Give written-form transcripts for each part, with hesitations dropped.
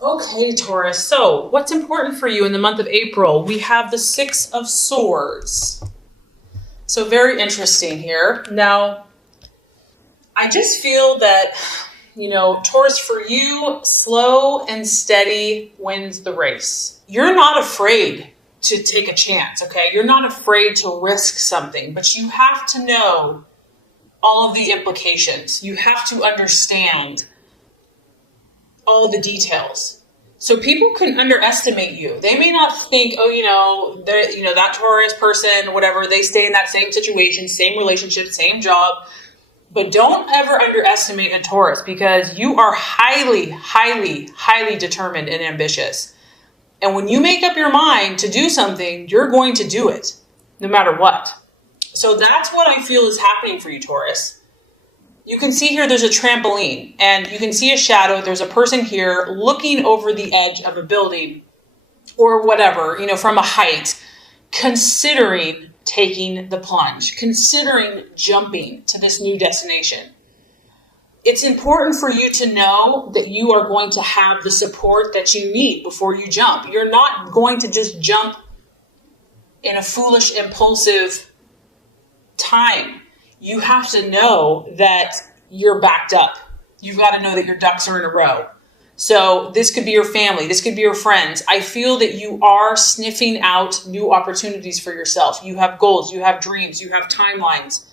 Okay, Taurus. So, what's important for you in the month of April? We have the Six of Swords. So, very interesting here. Now, I just feel that, Taurus, for you, slow and steady wins the race. You're not afraid to take a chance, okay? You're not afraid to risk something, but you have to know all of the implications. You have to understand all the details. So people can underestimate you. They may not think, that Taurus person, whatever, they stay in that same situation, same relationship, same job. But don't ever underestimate a Taurus because you are highly, highly, highly determined and ambitious. And when you make up your mind to do something, you're going to do it no matter what. So that's what I feel is happening for you, Taurus. You can see here there's a trampoline and you can see a shadow. There's a person here looking over the edge of a building or whatever, from a height, considering taking the plunge, considering jumping to this new destination. It's important for you to know that you are going to have the support that you need before you jump. You're not going to just jump in a foolish, impulsive time. You have to know that you're backed up. You've got to know that your ducks are in a row. So this could be your family. This could be your friends. I feel that you are sniffing out new opportunities for yourself. You have goals. You have dreams. You have timelines.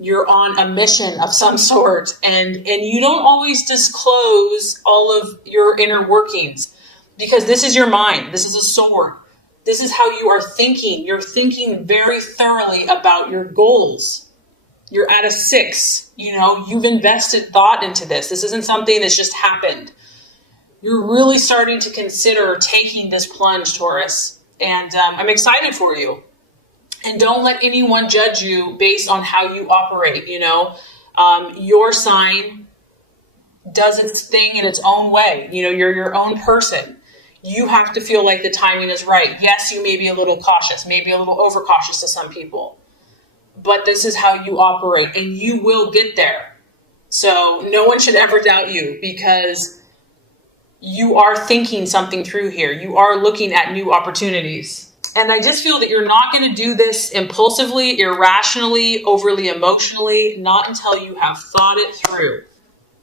You're on a mission of some sort. And you don't always disclose all of your inner workings because this is your mind. This is a sword. This is how you are thinking. You're thinking very thoroughly about your goals. You're at a 6, you've invested thought into this. This isn't something that's just happened. You're really starting to consider taking this plunge, Taurus. And I'm excited for you. And don't let anyone judge you based on how you operate, Your sign does its thing in its own way. You're your own person. You have to feel like the timing is right. Yes, you may be a little cautious, maybe a little overcautious to some people. But this is how you operate and you will get there. So no one should ever doubt you because you are thinking something through here. You are looking at new opportunities. And I just feel that you're not going to do this impulsively, irrationally, overly emotionally, not until you have thought it through.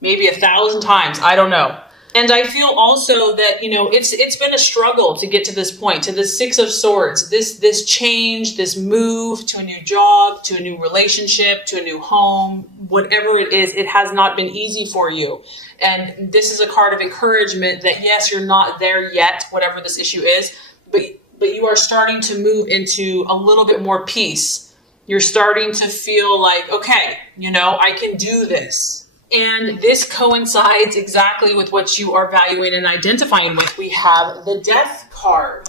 Maybe 1,000 times. I don't know. And I feel also that, it's been a struggle to get to this point, to the 6 of Swords, this change, this move to a new job, to a new relationship, to a new home, whatever it is, it has not been easy for you. And this is a card of encouragement that, yes, you're not there yet, whatever this issue is, but you are starting to move into a little bit more peace. You're starting to feel like, okay, I can do this. And this coincides exactly with what you are valuing and identifying with. We have the Death card.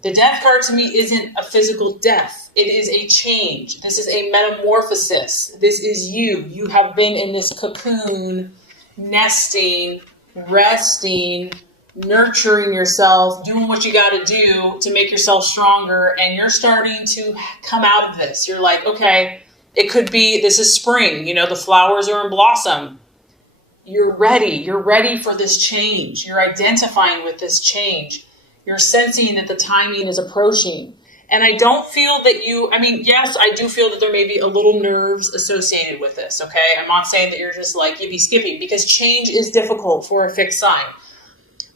The Death card to me isn't a physical death. It is a change. This is a metamorphosis. This is you. You have been in this cocoon, nesting, resting, nurturing yourself, doing what you got to do to make yourself stronger. And you're starting to come out of this. You're like, okay, it could be, this is spring, the flowers are in blossom. You're ready for this change. You're identifying with this change. You're sensing that the timing is approaching. And I don't feel that yes, I do feel that there may be a little nerves associated with this, okay? I'm not saying that you're just like yippee skippy because change is difficult for a fixed sign.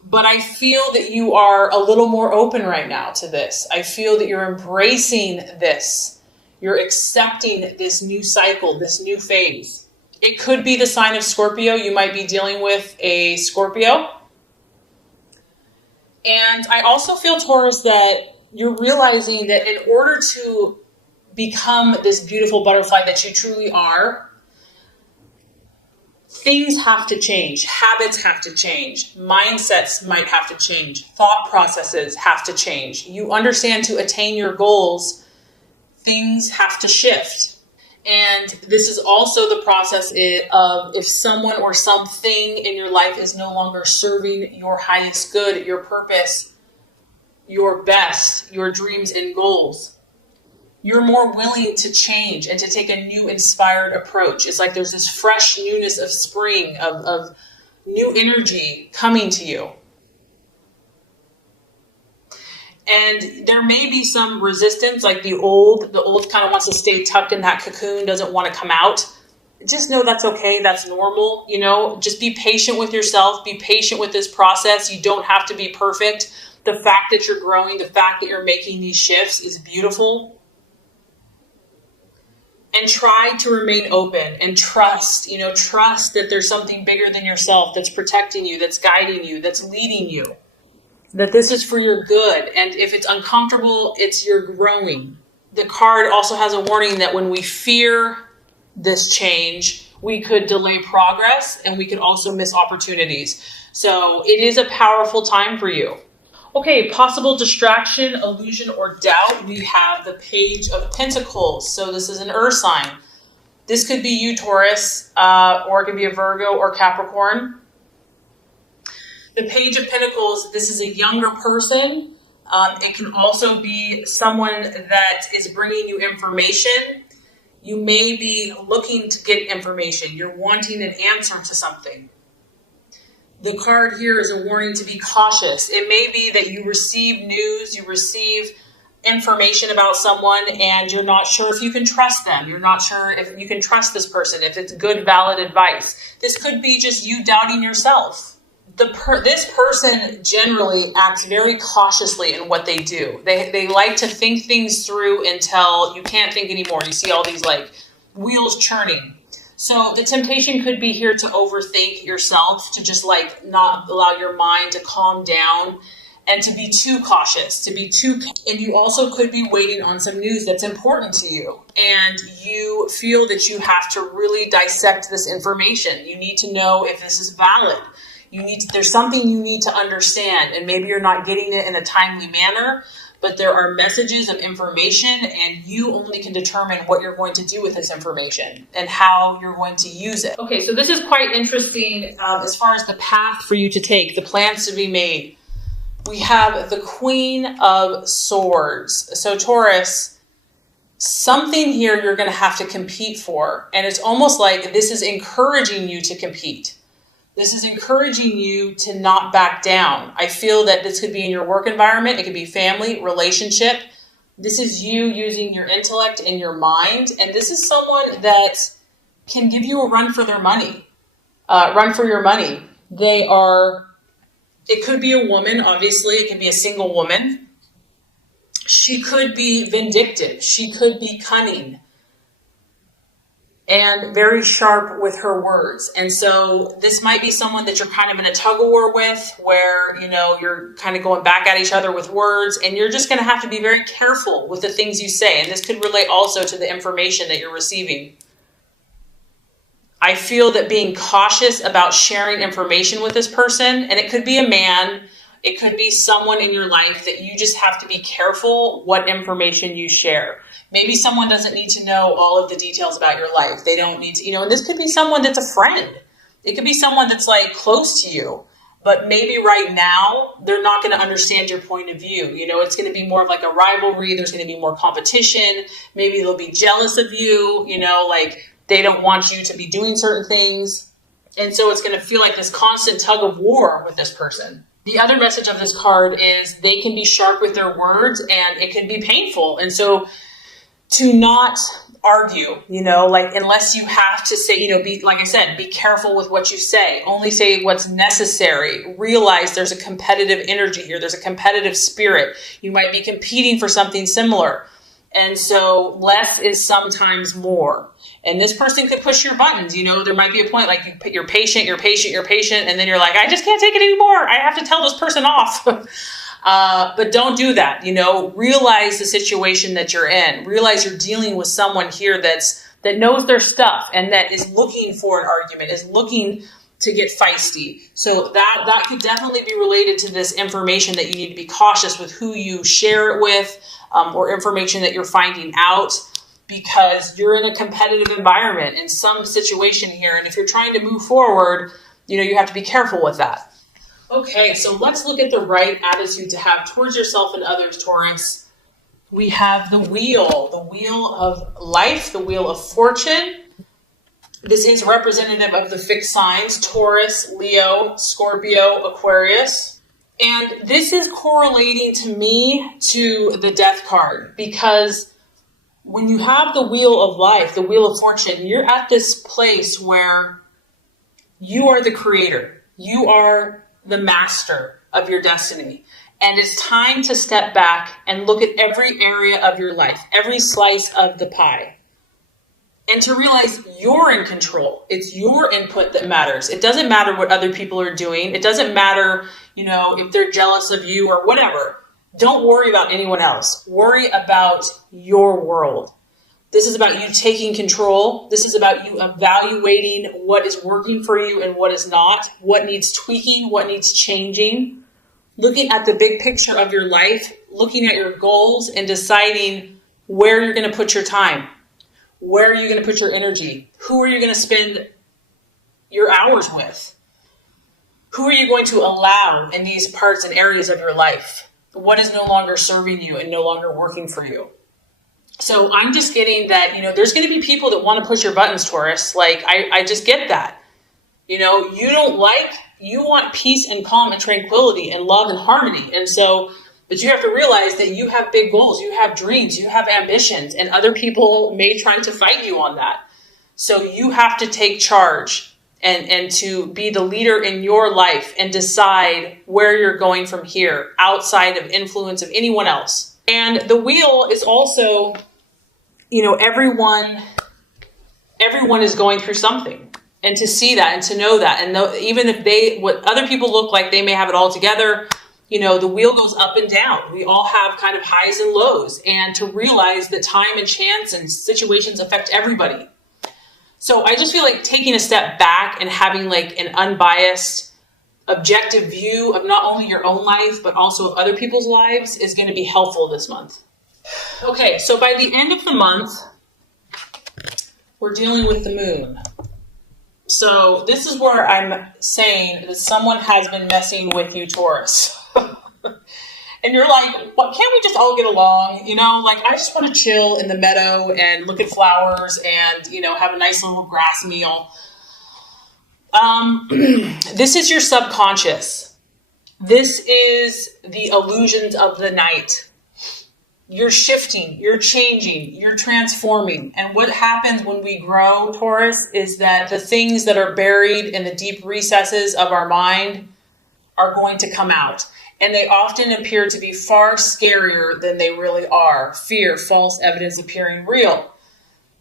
But I feel that you are a little more open right now to this. I feel that you're embracing this. You're accepting this new cycle, this new phase. It could be the sign of Scorpio. You might be dealing with a Scorpio. And I also feel, Taurus, that you're realizing that in order to become this beautiful butterfly that you truly are, things have to change. Habits have to change. Mindsets might have to change. Thought processes have to change. You understand to attain your goals, things have to shift. And this is also the process of if someone or something in your life is no longer serving your highest good, your purpose, your best, your dreams and goals, you're more willing to change and to take a new inspired approach. It's like there's this fresh newness of spring, of new energy coming to you. And there may be some resistance, like the old kind of wants to stay tucked in that cocoon, doesn't want to come out. Just know that's okay. That's normal. Just be patient with yourself. Be patient with this process. You don't have to be perfect. The fact that you're growing, the fact that you're making these shifts is beautiful. And try to remain open and trust that there's something bigger than yourself that's protecting you, that's guiding you, that's leading you, that this is for your good. And if it's uncomfortable, it's you're growing. The card also has a warning that when we fear this change, we could delay progress and we could also miss opportunities. So it is a powerful time for you. Okay, possible distraction, illusion, or doubt. We have the Page of Pentacles. So this is an earth sign. This could be you, Taurus, or it could be a Virgo or Capricorn. The Page of Pentacles, this is a younger person. It can also be someone that is bringing you information. You may be looking to get information. You're wanting an answer to something. The card here is a warning to be cautious. It may be that you receive news, you receive information about someone, and you're not sure if you can trust them. You're not sure if you can trust this person, if it's good, valid advice. This could be just you doubting yourself. This person generally acts very cautiously in what they do. They like to think things through until you can't think anymore. You see all these wheels churning. So the temptation could be here to overthink yourself, to just not allow your mind to calm down and to be too cautious, and you also could be waiting on some news that's important to you. And you feel that you have to really dissect this information. You need to know if this is valid. There's something you need to understand, and maybe you're not getting it in a timely manner, but there are messages of information, and you only can determine what you're going to do with this information and how you're going to use it. Okay, so this is quite interesting as far as the path for you to take, the plans to be made. We have the Queen of Swords. So Taurus, something here you're going to have to compete for, and it's almost like this is encouraging you to compete. This is encouraging you to not back down. I feel that this could be in your work environment. It could be family, relationship. This is you using your intellect and your mind. And this is someone that can give you a run for their money. Run for your money. It could be a woman, obviously. It could be a single woman. She could be vindictive. She could be cunning and very sharp with her words. And so this might be someone that you're kind of in a tug of war with, where, you're kind of going back at each other with words, and you're just going to have to be very careful with the things you say. And this could relate also to the information that you're receiving. I feel that being cautious about sharing information with this person, and it could be a man, it could be someone in your life that you just have to be careful what information you share. Maybe someone doesn't need to know all of the details about your life. They don't need to, and this could be someone that's a friend. It could be someone that's close to you, but maybe right now they're not going to understand your point of view. It's going to be more of a rivalry. There's going to be more competition. Maybe they'll be jealous of you, they don't want you to be doing certain things. And so it's going to feel like this constant tug of war with this person. The other message of this card is they can be sharp with their words, and it can be painful. And so to not argue, unless you have to say, be careful with what you say. Only say what's necessary. Realize there's a competitive energy here. There's a competitive spirit. You might be competing for something similar. And so less is sometimes more. And this person could push your buttons. There might be a point you're patient, and then you're like, I just can't take it anymore. I have to tell this person off. But don't do that. Realize the situation that you're in. Realize you're dealing with someone here that knows their stuff and that is looking for an argument, is looking to get feisty. So that could definitely be related to this information that you need to be cautious with who you share it with, or information that you're finding out, because you're in a competitive environment in some situation here. And if you're trying to move forward, you have to be careful with that. Okay, so let's look at the right attitude to have towards yourself and others, Taurus. We have the wheel of life, the wheel of fortune. This is representative of the fixed signs, Taurus, Leo, Scorpio, Aquarius. And this is correlating to me to the death card, because when you have the wheel of life, the wheel of fortune, you're at this place where you are the creator. You are the master of your destiny. And it's time to step back and look at every area of your life, every slice of the pie, and to realize you're in control. It's your input that matters. It doesn't matter what other people are doing. It doesn't matter, if they're jealous of you or whatever. Don't worry about anyone else. Worry about your world. This is about you taking control. This is about you evaluating what is working for you and what is not, what needs tweaking, what needs changing, looking at the big picture of your life, looking at your goals and deciding where you're going to put your time. Where are you going to put your energy? Who are you going to spend your hours with? Who are you going to allow in these parts and areas of your life? What is no longer serving you and no longer working for you? So I'm just getting that, there's going to be people that want to push your buttons, Taurus. Like, I just get that. You want peace and calm and tranquility and love and harmony. And so, but you have to realize that you have big goals, you have dreams, you have ambitions, and other people may try to fight you on that. So you have to take charge and to be the leader in your life and decide where you're going from here, outside of influence of anyone else. And the wheel is also, everyone is going through something. And to see that and to know that, and even if what other people look like, they may have it all together, the wheel goes up and down. We all have kind of highs and lows, and to realize that time and chance and situations affect everybody. So I just feel like taking a step back and having like an unbiased, objective view of not only your own life, but also of other people's lives is going to be helpful this month. Okay, so by the end of the month, we're dealing with the moon. So this is where I'm saying that someone has been messing with you, Taurus. And you're like, well, can't we just all get along? I just want to chill in the meadow and look at flowers and, have a nice little grass meal. This is your subconscious. This is the illusions of the night. You're shifting, you're changing, you're transforming. And what happens when we grow, Taurus, is that the things that are buried in the deep recesses of our mind are going to come out. And they often appear to be far scarier than they really are. Fear, false evidence appearing real.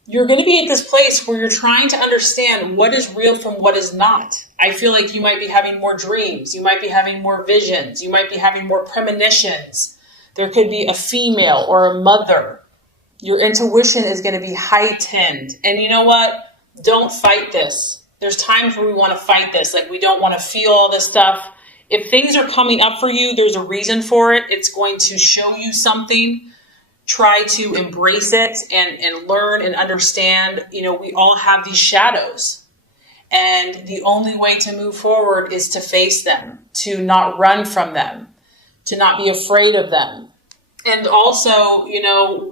You're going to be at this place where you're trying to understand what is real from what is not. I feel like you might be having more dreams. You might be having more visions. You might be having more premonitions. There could be a female or a mother. Your intuition is going to be heightened. And you know what? Don't fight this. There's times where we want to fight this. Like, we don't want to feel all this stuff. If things are coming up for you, there's a reason for it. It's going to show you something. Try to embrace it and learn and understand. We all have these shadows. And the only way to move forward is to face them, to not run from them, to not be afraid of them. And also,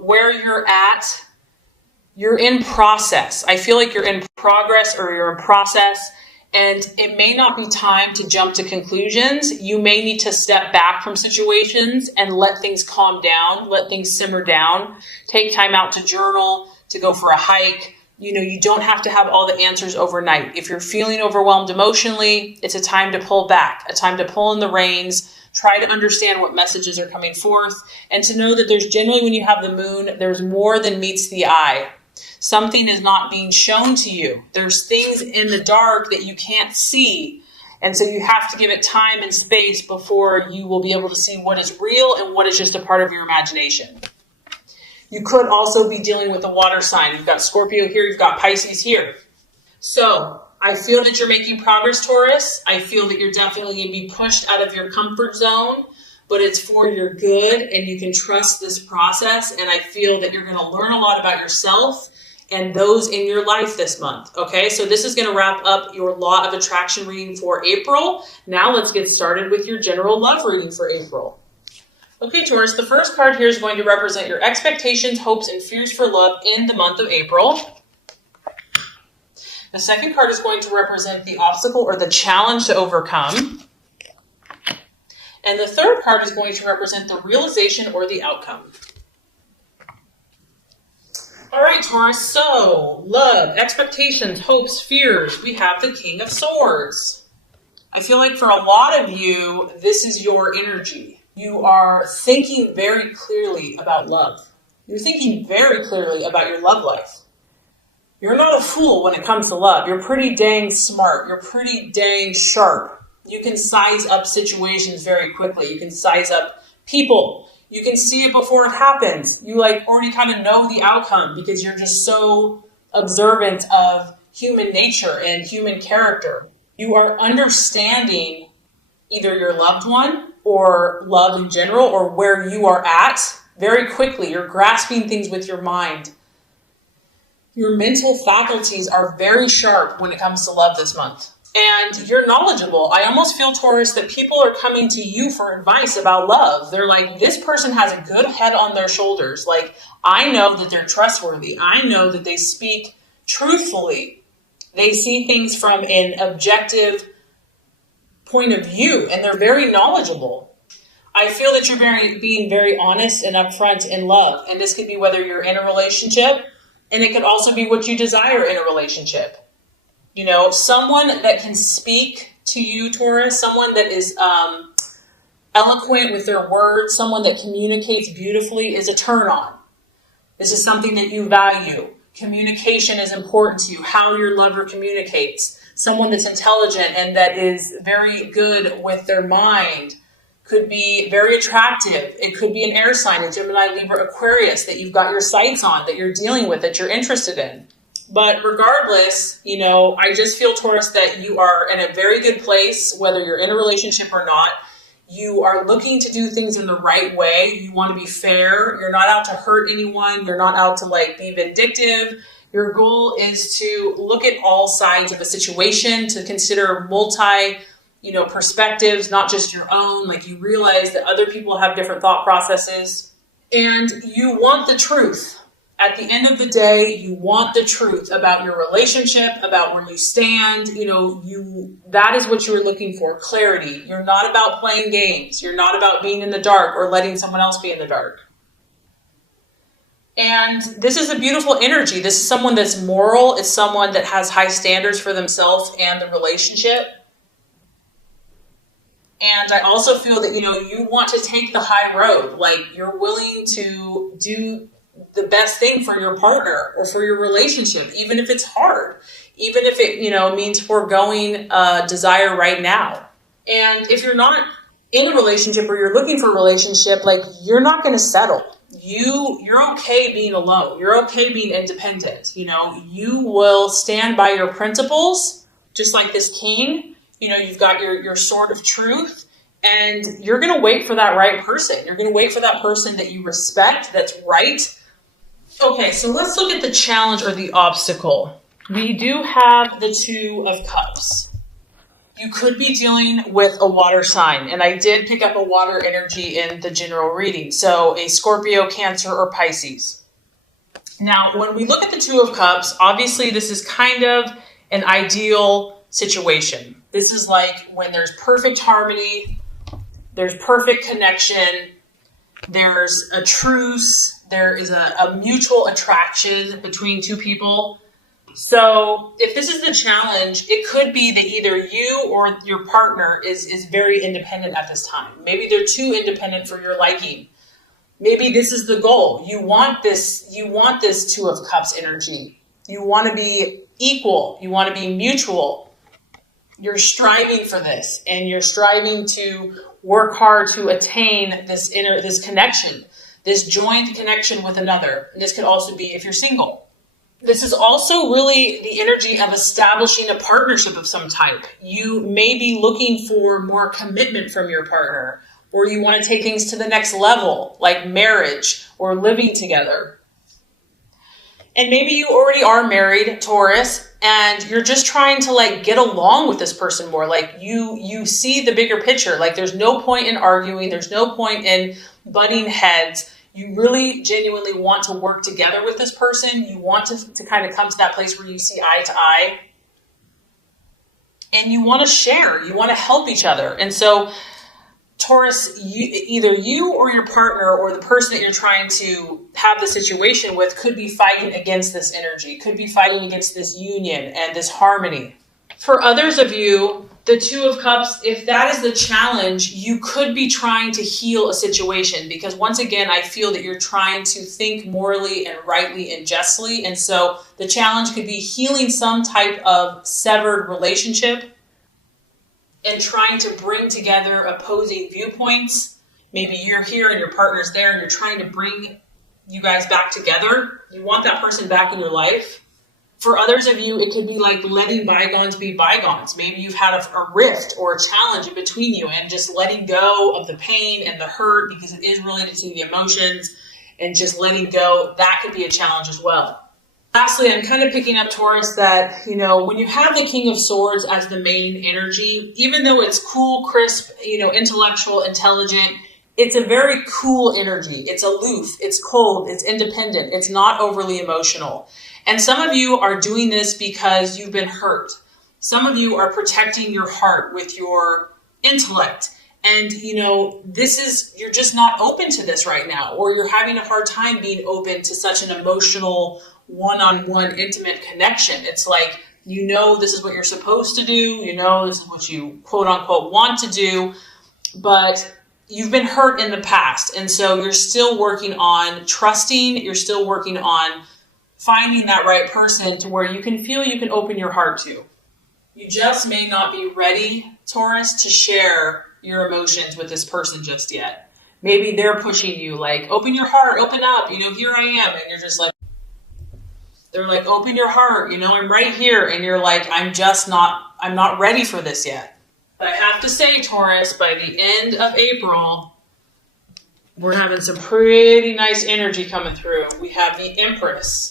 where you're at, you're in process. I feel like you're in progress or you're in process. And it may not be time to jump to conclusions. You may need to step back from situations and let things calm down, let things simmer down, take time out to journal, to go for a hike. You don't have to have all the answers overnight. If you're feeling overwhelmed emotionally, it's a time to pull back, a time to pull in the reins, try to understand what messages are coming forth, and to know that there's generally, when you have the moon, there's more than meets the eye. Something is not being shown to you. There's things in the dark that you can't see. And so you have to give it time and space before you will be able to see what is real and what is just a part of your imagination. You could also be dealing with a water sign. You've got Scorpio here, you've got Pisces here. So I feel that you're making progress, Taurus. I feel that you're definitely going to be pushed out of your comfort zone, but it's for your good and you can trust this process. And I feel that you're going to learn a lot about yourself and those in your life this month. Okay, so this is going to wrap up your Law of Attraction reading for April. Now let's get started with your general love reading for April. Okay, Taurus, the first card here is going to represent your expectations, hopes, and fears for love in the month of April. The second card is going to represent the obstacle or the challenge to overcome. And the third card is going to represent the realization or the outcome. All right, Taurus, so love, expectations, hopes, fears. We have the King of Swords. I feel like for a lot of you, this is your energy. You are thinking very clearly about love. You're thinking very clearly about your love life. You're not a fool when it comes to love. You're pretty dang smart. You're pretty dang sharp. You can size up situations very quickly. You can size up people. You can see it before it happens. You already kind of know the outcome because you're just so observant of human nature and human character. You are understanding either your loved one or love in general or where you are at very quickly. You're grasping things with your mind. Your mental faculties are very sharp when it comes to love this month. And you're knowledgeable. I almost feel, Taurus, that people are coming to you for advice about love. They're like, this person has a good head on their shoulders. Like, I know that they're trustworthy. I know that they speak truthfully. They see things from an objective point of view, and they're very knowledgeable. I feel that you're being very honest and upfront in love. And this could be whether you're in a relationship, and it could also be what you desire in a relationship. You know, someone that can speak to you, Taurus, someone that is eloquent with their words, someone that communicates beautifully is a turn on. This is something that you value. Communication is important to you, how your lover communicates. Someone that's intelligent and that is very good with their mind could be very attractive. It could be an air sign, a Gemini, Libra, Aquarius that you've got your sights on, that you're dealing with, that you're interested in. But regardless, you know, I just feel, Taurus, that you are in a very good place, whether you're in a relationship or not. You are looking to do things in the right way. You want to be fair. You're not out to hurt anyone. You're not out to be vindictive. Your goal is to look at all sides of a situation, to consider perspectives, not just your own. Like, you realize that other people have different thought processes, and you want the truth. At the end of the day, you want the truth about your relationship, about where you stand. That is what you're looking for, clarity. You're not about playing games. You're not about being in the dark or letting someone else be in the dark. And this is a beautiful energy. This is someone that's moral. It's someone that has high standards for themselves and the relationship. And I also feel that, you want to take the high road. Like, you're willing to do the best thing for your partner or for your relationship, even if it's hard, even if it, means foregoing desire right now. And if you're not in a relationship or you're looking for a relationship, you're not going to settle. You're okay being alone. You're okay being independent. You will stand by your principles, just like this king. You've got your sword of truth, and you're going to wait for that right person. You're going to wait for that person that you respect, that's right. Okay, so let's look at the challenge or the obstacle. We do have the Two of Cups. You could be dealing with a water sign, and I did pick up a water energy in the general reading. So a Scorpio, Cancer, or Pisces. Now, when we look at the Two of Cups, obviously this is kind of an ideal situation. This is like when there's perfect harmony, there's perfect connection, there's a truce, there is a mutual attraction between two people. So if this is the challenge, it could be that either you or your partner is very independent at this time. Maybe they're too independent for your liking. Maybe this is the goal. You want this Two of Cups energy. You want to be equal. You want to be mutual. You're striving for this, and you're striving to work hard to attain this connection, this joined connection with another. And this could also be if you're single. This is also really the energy of establishing a partnership of some type. You may be looking for more commitment from your partner, or you want to take things to the next level, like marriage or living together. And maybe you already are married, Taurus, and you're just trying to get along with this person more. You see the bigger picture. There's no point in arguing. There's no point in butting heads. You really genuinely want to work together with this person. You want to kind of come to that place where you see eye to eye. and you want to share, you want to help each other. And so Taurus, either you or your partner or the person that you're trying to have the situation with could be fighting against this energy, could be fighting against this union and this harmony. For others of you, the Two of Cups, if that is the challenge, you could be trying to heal a situation, because once again, I feel that you're trying to think morally and rightly and justly. And so the challenge could be healing some type of severed relationship and trying to bring together opposing viewpoints. Maybe you're here and your partner's there and you're trying to bring you guys back together. You want that person back in your life. For others of you, it could be like letting bygones be bygones. Maybe you've had a rift or a challenge in between you, and just letting go of the pain and the hurt, because it is related to the emotions, and just letting go, that could be a challenge as well. Lastly, I'm kind of picking up, Taurus, that, when you have the King of Swords as the main energy, even though it's cool, crisp, intellectual, intelligent, it's a very cool energy. It's aloof, it's cold, it's independent, it's not overly emotional. And some of you are doing this because you've been hurt. Some of you are protecting your heart with your intellect. And, you're just not open to this right now, or you're having a hard time being open to such an emotional, one-on-one intimate connection. It's like, this is what you're supposed to do. This is what you quote unquote want to do, but you've been hurt in the past. And so you're still working on trusting. You're still working on finding that right person to where you can feel you can open your heart to. You just may not be ready, Taurus, to share your emotions with this person just yet. Maybe they're pushing you like, open your heart, open up, here I am. And you're just like, they're like, open your heart, I'm right here. And you're like, I'm not ready for this yet. But I have to say, Taurus, by the end of April, we're having some pretty nice energy coming through. We have the Empress.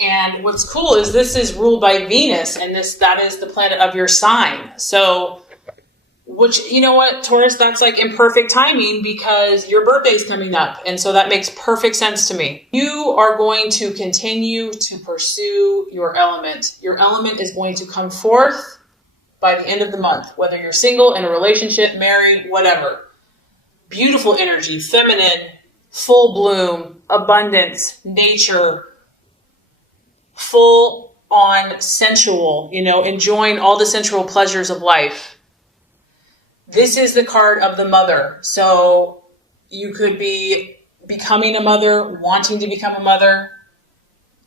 And what's cool is this is ruled by Venus, and that is the planet of your sign. So, which, Taurus, that's like imperfect timing because your birthday's coming up. And so that makes perfect sense to me. You are going to continue to pursue your element. Your element is going to come forth by the end of the month, whether you're single, in a relationship, married, whatever. Beautiful energy, feminine, full bloom, abundance, nature, full on sensual, enjoying all the sensual pleasures of life. This is the card of the mother. So you could be becoming a mother, wanting to become a mother.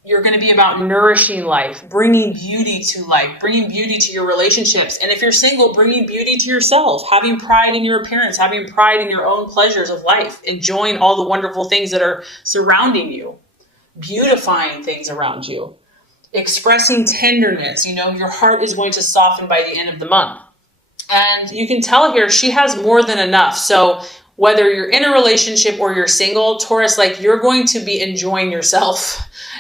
You're going to be about nourishing life, bringing beauty to life, bringing beauty to your relationships. And if you're single, bringing beauty to yourself, having pride in your appearance, having pride in your own pleasures of life, enjoying all the wonderful things that are surrounding you, beautifying things around you, expressing tenderness. Your heart is going to soften by the end of the month. And you can tell here, she has more than enough. So whether you're in a relationship or you're single, Taurus, you're going to be enjoying yourself,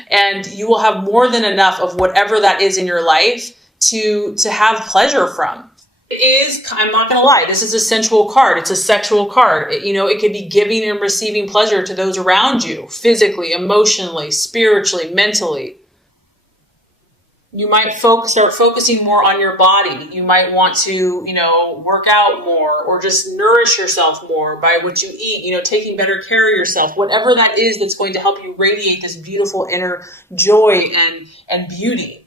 and you will have more than enough of whatever that is in your life to have pleasure from. It is, I'm not going to lie, this is a sensual card. It's a sexual card. It could be giving and receiving pleasure to those around you, physically, emotionally, spiritually, mentally. You might start focusing more on your body. You might want to, work out more, or just nourish yourself more by what you eat, taking better care of yourself, whatever that is that's going to help you radiate this beautiful inner joy and beauty.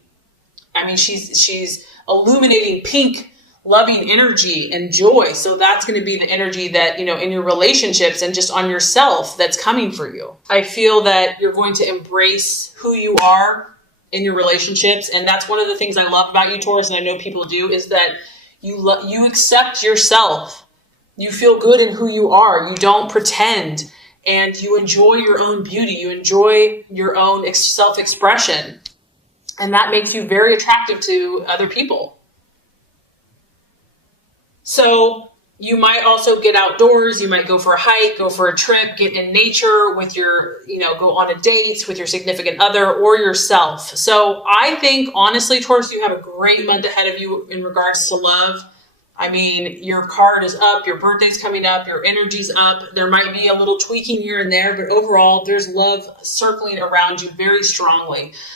I mean, she's illuminating pink, loving energy and joy. So that's going to be the energy that, in your relationships and just on yourself that's coming for you. I feel that you're going to embrace who you are in your relationships. And that's one of the things I love about you, Taurus, and I know people do, is that you accept yourself. You feel good in who you are. You don't pretend, and you enjoy your own beauty. You enjoy your own self-expression. And that makes you very attractive to other people. So you might also get outdoors. You might go for a hike, go for a trip, get in nature with your, go on a date with your significant other or yourself. So I think, honestly, Taurus, you have a great month ahead of you in regards to love. I mean, your card is up, your birthday's coming up, your energy's up. There might be a little tweaking here and there, but overall, there's love circling around you very strongly.